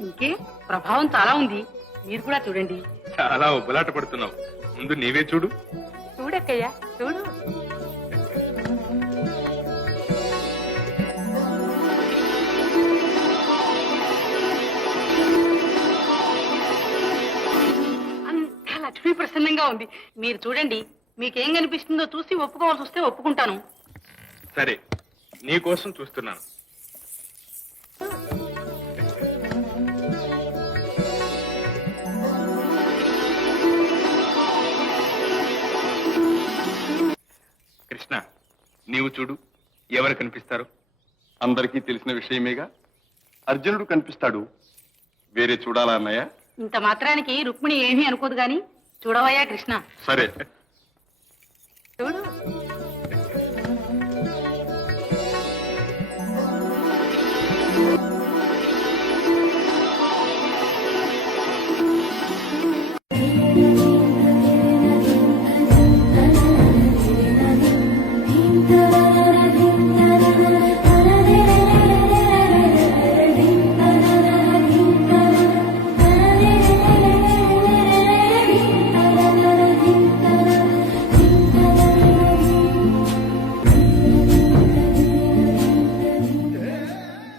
ఇంకే ప్రభావం చాలా ఉంది. మీరు కూడా చూడండి. చాలా ఉబ్బలాట పడుతున్నావు. ముందు నీవే చూడు. చూడక్కయ్యా చూడు. అంతా లక్ష్మీ ప్రసన్నంగా ఉంది. మీరు చూడండి. మీకేం కనిపిస్తుందో చూసి ఒప్పుకోవాల్సి వస్తే ఒప్పుకుంటాను. సరే, నీ కోసం చూస్తున్నాను. కృష్ణ, నీవు చూడు. ఎవరు కనిపిస్తారు? అందరికీ తెలిసిన విషయమేగా. అర్జునుడు కనిపిస్తాడు. వేరే చూడాలా అన్నయ్య? ఇంత మాత్రానికి రుక్మిణి ఏమీ అనుకోదు గాని చూడవయ్యా కృష్ణ. సరే చూడు.